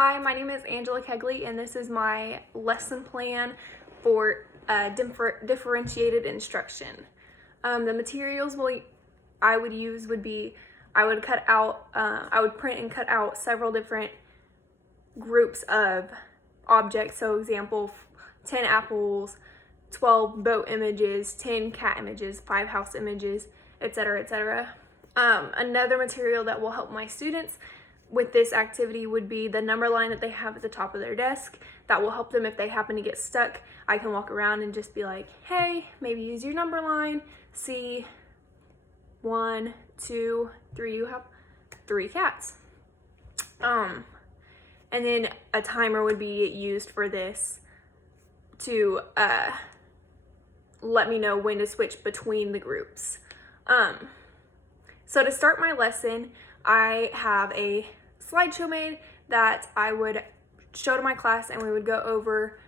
Hi, my name is Angela Kegley, and this is my lesson plan for differentiated instruction. The materials I would use would be I would print and cut out several different groups of objects. So, example, 10 apples, 12 boat images, 10 cat images, 5 house images, etc., etc. Another material that will help my students with this activity would be the number line that they have at the top of their desk. That will help them if they happen to get stuck. I can walk around and just be like, hey, maybe use your number line. See, 1, 2, 3, you have 3 cats. And then a timer would be used for this to let me know when to switch between the groups. So to start my lesson, I have a slideshow made that I would show to my class, and we would go over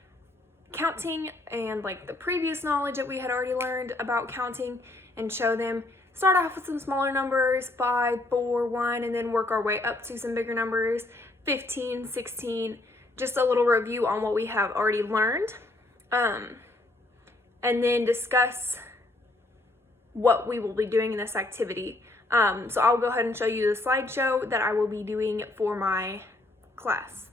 counting and like the previous knowledge that we had already learned about counting, and show them start off with some smaller numbers, 5, 4, 1, and then work our way up to some bigger numbers, 15, 16, just a little review on what we have already learned, and then discuss what we will be doing in this activity. So I'll go ahead and show you the slideshow that I will be doing for my class.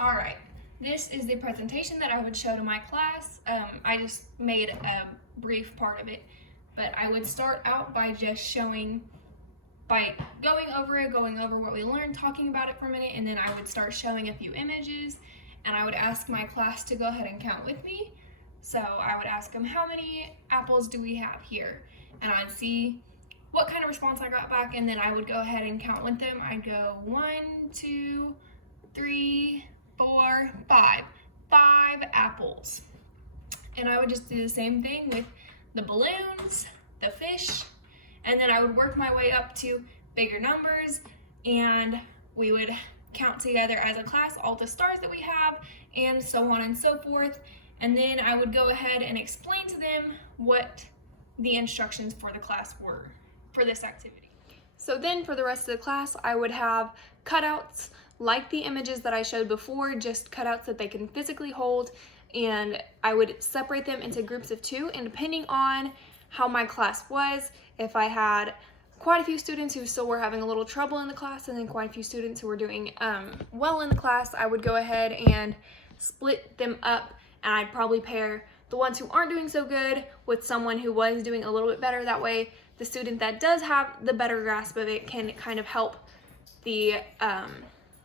All right, this is the presentation that I would show to my class. I just made a brief part of it, but I would start out by just going over what we learned, talking about it for a minute, and then I would start showing a few images, and I would ask my class to go ahead and count with me. So I would ask them, how many apples do we have here? And I'd see what kind of response I got back, and then I would go ahead and count with them. I'd go 1, 2, 3, 4, 5. 5 apples. And I would just do the same thing with the balloons, the fish, and then I would work my way up to bigger numbers, and we would count together as a class all the stars that we have, and so on and so forth. And then I would go ahead and explain to them what the instructions for the class were for this activity. So then for the rest of the class, I would have cutouts like the images that I showed before, just cutouts that they can physically hold, and I would separate them into groups of 2, and depending on how my class was, if I had quite a few students who still were having a little trouble in the class, and then quite a few students who were doing well in the class, I would go ahead and split them up, and I'd probably pair the ones who aren't doing so good with someone who was doing a little bit better. That way the student that does have the better grasp of it can kind of help the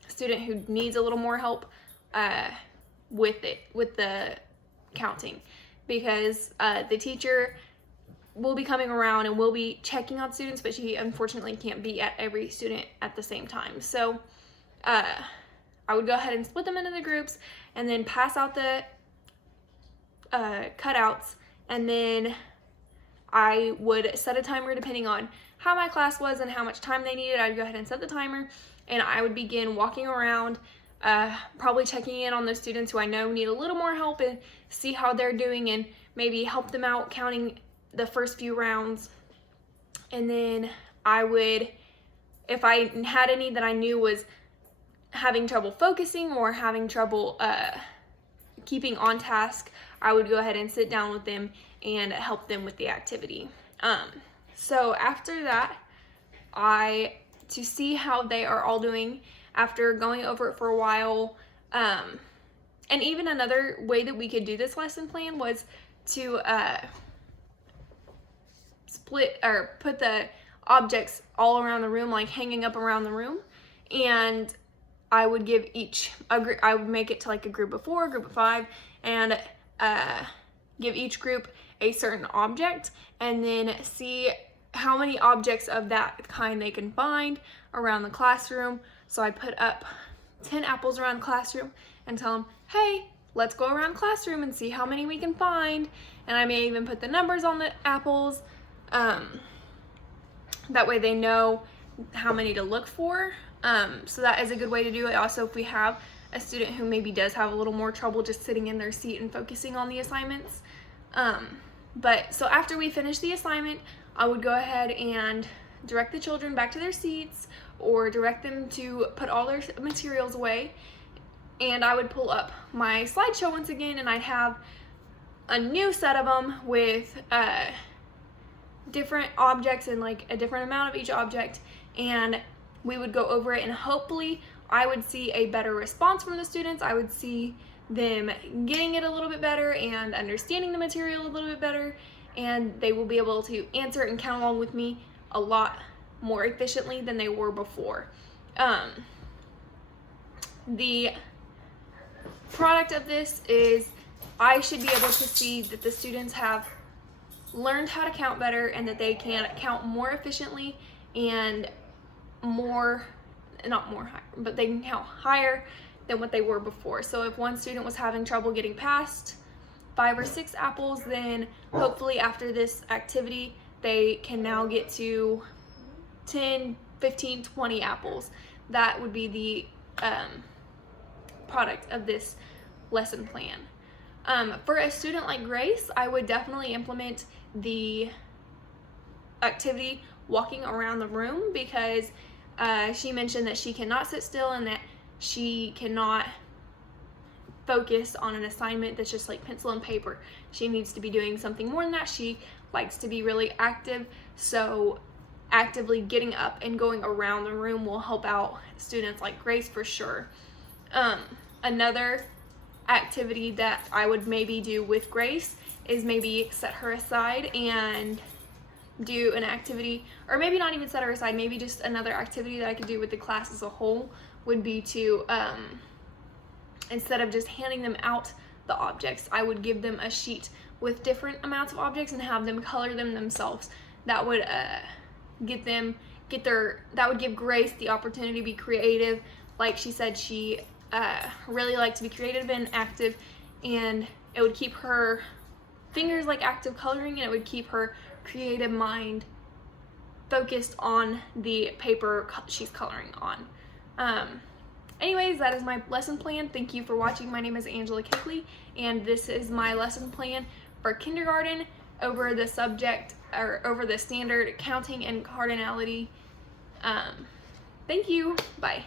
student who needs a little more help with the counting, because the teacher will be coming around and will be checking on students, but she unfortunately can't be at every student at the same time. So I would go ahead and split them into the groups, and then pass out the cutouts, and then I would set a timer depending on how my class was and how much time they needed. I'd go ahead and set the timer, and I would begin walking around, probably checking in on those students who I know need a little more help, and see how they're doing, and maybe help them out counting the first few rounds. And then I would, if I had any that I knew was having trouble focusing or having trouble keeping on task, I would go ahead and sit down with them and help them with the activity. So after that, to see how they are all doing after going over it for a while, and even another way that we could do this lesson plan was to split or put the objects all around the room, like hanging up around the room, and I would give I would make it to like a group of 4, group of 5, and give each group a certain object, and then see how many objects of that kind they can find around the classroom. So I put up 10 apples around the classroom and tell them, hey, let's go around the classroom and see how many we can find. And I may even put the numbers on the apples. That way they know how many to look for. So that is a good way to do it. Also, if we have a student who maybe does have a little more trouble just sitting in their seat and focusing on the assignments. So after we finish the assignment, I would go ahead and direct the children back to their seats, or direct them to put all their materials away. And I would pull up my slideshow once again, and I'd have a new set of them with different objects and like a different amount of each object, and we would go over it, and hopefully I would see a better response from the students. I would see them getting it a little bit better and understanding the material a little bit better, and they will be able to answer and count along with me a lot more efficiently than they were before. The product of this is I should be able to see that the students have learned how to count better and that they can count more efficiently and but they can count higher than what they were before. So if one student was having trouble getting past 5 or 6 apples, then hopefully after this activity they can now get to 10, 15, 20 apples. That would be the product of this lesson plan. For a student like Grace, I would definitely implement the activity walking around the room, because she mentioned that she cannot sit still and that she cannot focus on an assignment that's just like pencil and paper. She needs to be doing something more than that. She likes to be really active, so actively getting up and going around the room will help out students like Grace for sure. Another activity that I would maybe do with Grace is maybe set her aside and do an activity, or maybe not even set her aside, maybe just another activity that I could do with the class as a whole would be to, instead of just handing them out the objects, I would give them a sheet with different amounts of objects and have them color them themselves. That would that would give Grace the opportunity to be creative. Like she said, she really liked to be creative and active, and it would keep her fingers like active coloring, and it would keep her creative mind focused on the paper she's coloring on. Anyways, that is my lesson plan. Thank you for watching. My name is Angela Kegley, and this is my lesson plan for kindergarten over the subject, or over the standard counting and cardinality. Thank you. Bye.